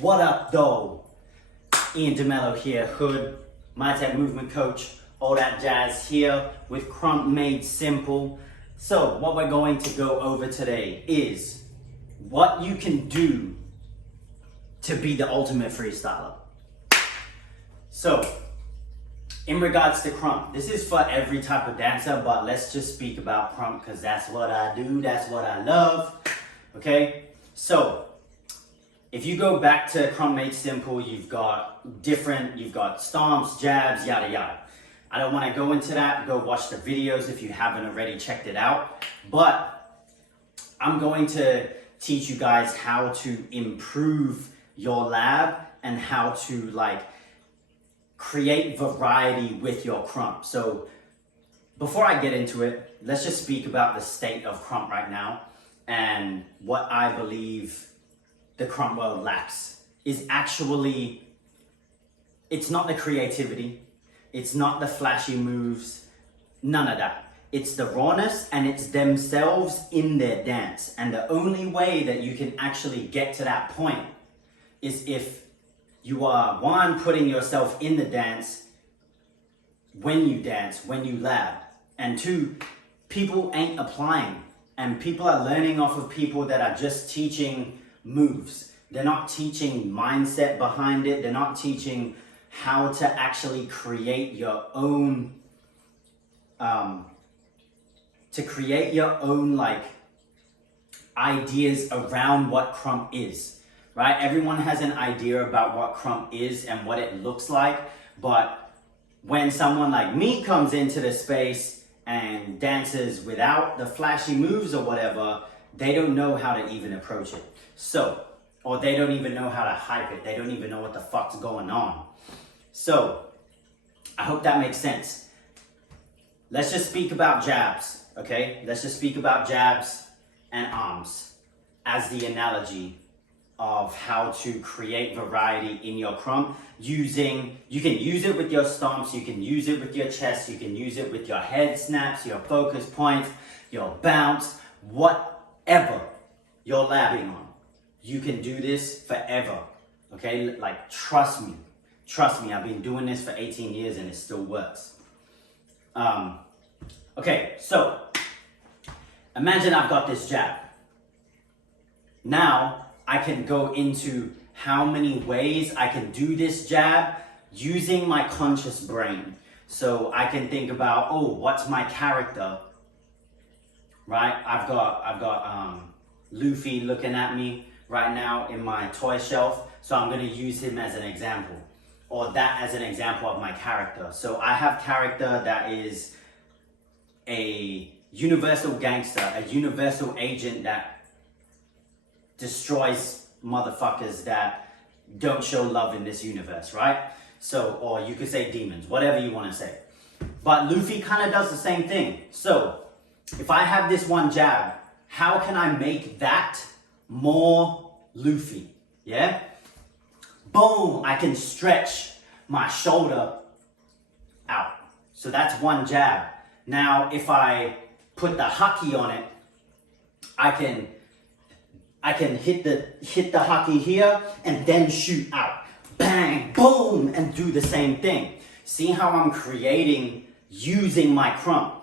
What up, though? Ian DeMello here, Hood, Mindset Movement Coach, all that jazz here with KRUMP Made Simple. So what we're going to go over today is what you can do to be the ultimate freestyler. So in regards to KRUMP, this is for every type of dancer, but let's just speak about KRUMP because that's what I do, that's what I love, okay? So if you go back to KRUMP Made Simple, you've got stomps, jabs, yada yada. I don't want to go into that. Go watch the videos if you haven't already checked it out. But I'm going to teach you guys how to improve your lab and how to create variety with your KRUMP. So before I get into it, let's just speak about the state of KRUMP right now and what I believe the KRUMP world lacks is actually, it's not the creativity, it's not the flashy moves, none of that. It's the rawness and it's themselves in their dance. And the only way that you can actually get to that point is if you are, one, putting yourself in the dance when you dance, when you lab, and two, people ain't applying. And people are learning off of people that are just teaching moves. They're not teaching mindset behind it. They're not teaching how to actually create your own, ideas around what KRUMP is, right? Everyone has an idea about what KRUMP is and what it looks like, but when someone like me comes into the space and dances without the flashy moves or whatever, they don't know how to even approach it. So, or they don't even know how to hype it. They don't even know what the fuck's going on. So, I hope that makes sense. Let's just speak about jabs, okay? Let's just speak about jabs and arms as the analogy of how to create variety in your KRUMP you can use it with your stomps, you can use it with your chest, you can use it with your head snaps, your focus points, your bounce, whatever you're labbing on. You can do this forever, okay? Trust me, I've been doing this for 18 years and it still works. Okay, so imagine I've got this jab. Now I can go into how many ways I can do this jab using my conscious brain. So I can think about, oh, what's my character, right? I've got Luffy looking at me right now in my toy shelf. So I'm gonna use him as an example, or that as an example of my character. So I have character that is a universal gangster, a universal agent that destroys motherfuckers that don't show love in this universe, right? So, or you could say demons, whatever you want to say. But Luffy kind of does the same thing. So if I have this one jab, how can I make that more Luffy? Yeah? Boom, I can stretch my shoulder out. So that's one jab. Now, if I put the haki on it, I can hit the haki here and then shoot out. Bang, boom, and do the same thing. See how I'm creating using my KRUMP.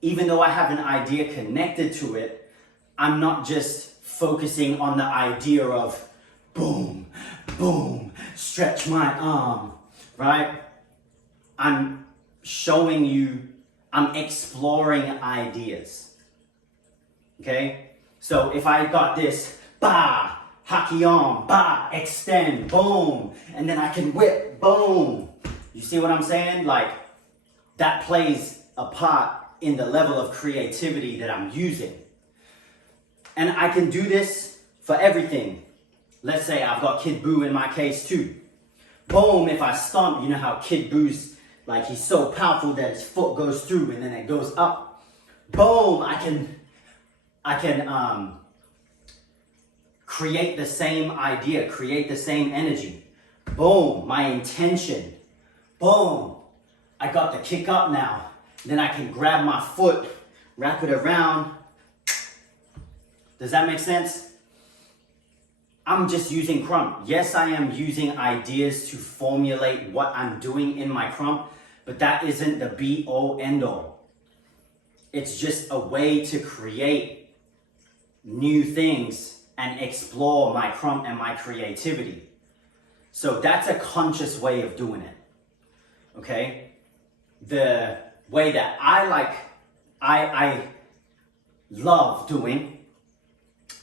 Even though I have an idea connected to it, I'm not just focusing on the idea of boom, boom, stretch my arm, right? I'm showing you, I'm exploring ideas, okay? So if I got this, ba, haki arm, ba, extend, boom, and then I can whip, boom. You see what I'm saying? That plays a part in the level of creativity that I'm using. And I can do this for everything. Let's say I've got Kid Buu in my case too. Boom, if I stomp, you know how Kid Buu's, he's so powerful that his foot goes through and then it goes up. Boom, I can create the same idea, create the same energy. Boom, my intention. Boom, I got the kick up now. Then I can grab my foot, wrap it around. Does that make sense? I'm just using KRUMP. Yes, I am using ideas to formulate what I'm doing in my KRUMP, but that isn't the be all end all. It's just a way to create new things and explore my KRUMP and my creativity. So that's a conscious way of doing it. Okay? The way that I love doing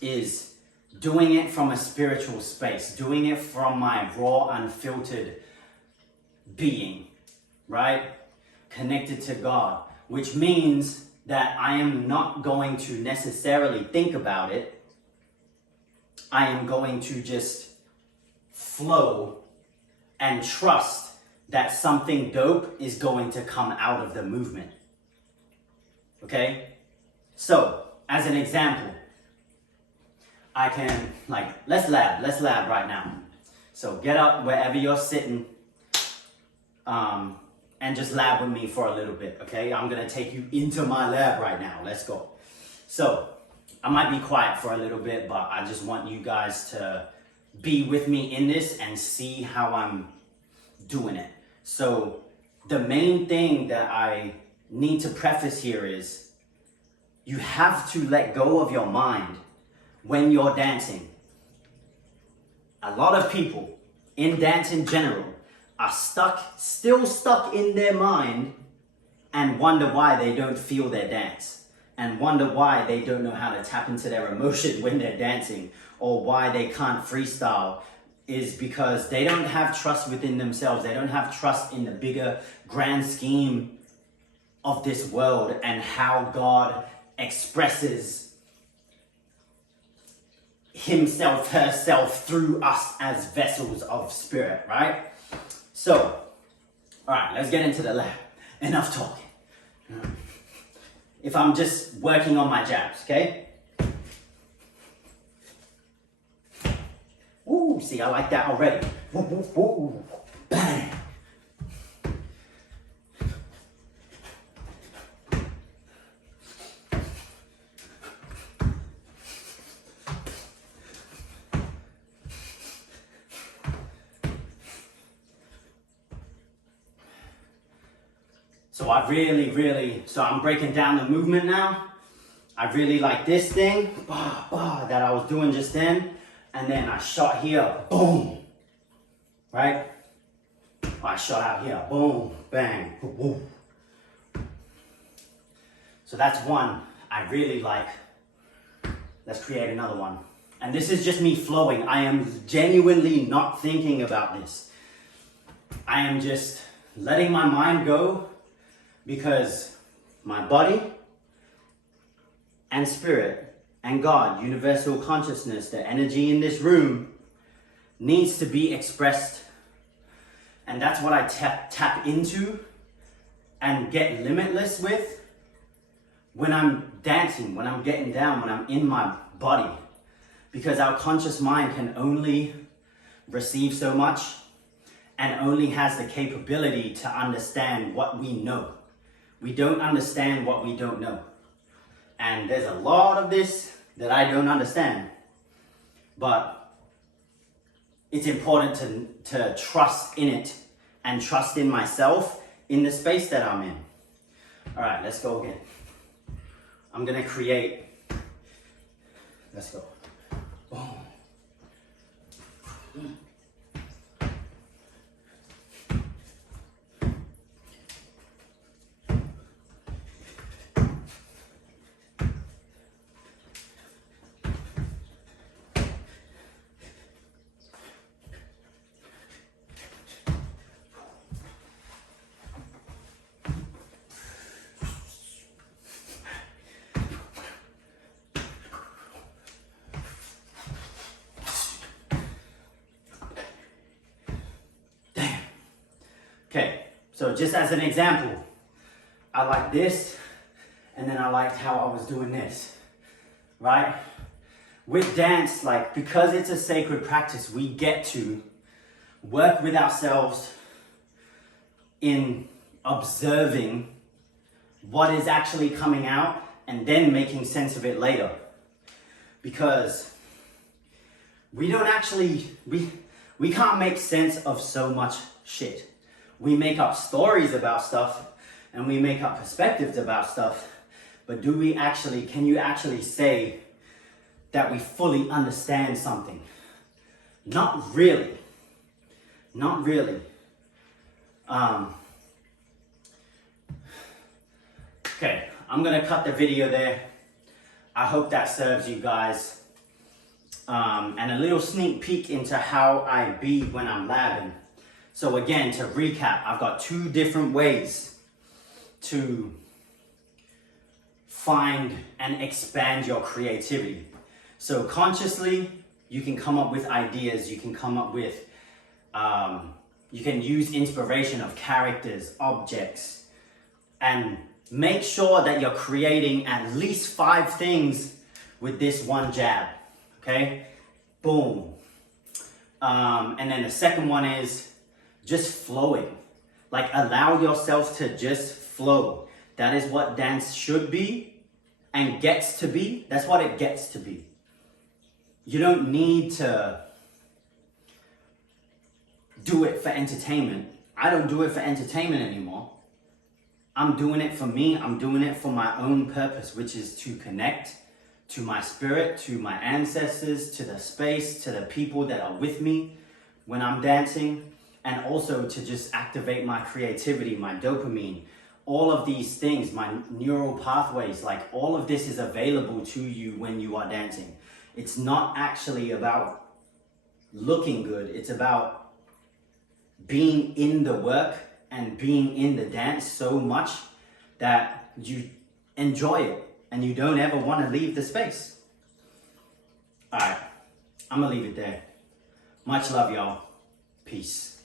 is doing it from a spiritual space, doing it from my raw, unfiltered being, right? Connected to God, which means that I am not going to necessarily think about it. I am going to just flow and trust that something dope is going to come out of the movement. Okay? So, as an example, I can, let's lab right now. So get up wherever you're sitting, and just lab with me for a little bit, okay? I'm gonna take you into my lab right now. Let's go. So, I might be quiet for a little bit, but I just want you guys to be with me in this and see how I'm doing it. So, the main thing that I need to preface here is you have to let go of your mind when you're dancing. A lot of people in dance in general are still stuck in their mind and wonder why they don't feel their dance and wonder why they don't know how to tap into their emotion when they're dancing, or why they can't freestyle is because they don't have trust within themselves. They don't have trust in the bigger grand scheme of this world and how God expresses himself, herself through us as vessels of spirit, right? So, all right, let's get into the lab. Enough talking. If I'm just working on my jabs, okay? Ooh, see, I like that already. Ooh, ooh, ooh, bang. So so I'm breaking down the movement now. I really like this thing, that I was doing just then. And then I shot here, boom, right? I shot out here, boom, bang, boom. So that's one I really like. Let's create another one. And this is just me flowing. I am genuinely not thinking about this. I am just letting my mind go, because my body and spirit and God, universal consciousness, the energy in this room needs to be expressed. And that's what I tap into and get limitless with when I'm dancing, when I'm getting down, when I'm in my body. Because our conscious mind can only receive so much and only has the capability to understand what we know. We don't understand what we don't know. And there's a lot of this that I don't understand. But it's important to trust in it and trust in myself in the space that I'm in. All right, let's go again. I'm gonna create. Let's go. Boom. Okay, so just as an example, I like this, and then I liked how I was doing this, right? With dance, because it's a sacred practice, we get to work with ourselves in observing what is actually coming out and then making sense of it later. Because we don't actually, we can't make sense of so much shit. We make up stories about stuff and we make up perspectives about stuff, but can you actually say that we fully understand something? Not really. Not really. Okay, I'm gonna cut the video there. I hope that serves you guys. And a little sneak peek into how I be when I'm labbing. So again, to recap, I've got 2 different ways to find and expand your creativity. So consciously, you can come up with ideas, you can come up with, you can use inspiration of characters, objects, and make sure that you're creating at least 5 things with this one jab, okay? Boom. And then the second one is just flowing. Like, allow yourself to just flow. That is what dance should be and gets to be. That's what it gets to be. You don't need to do it for entertainment. I don't do it for entertainment anymore. I'm doing it for me. I'm doing it for my own purpose, which is to connect to my spirit, to my ancestors, to the space, to the people that are with me when I'm dancing, and also to just activate my creativity, my dopamine, all of these things, my neural pathways. Like, all of this is available to you when you are dancing. It's not actually about looking good. It's about being in the work and being in the dance so much that you enjoy it and you don't ever want to leave the space. All right, I'm gonna leave it there. Much love, y'all. Peace.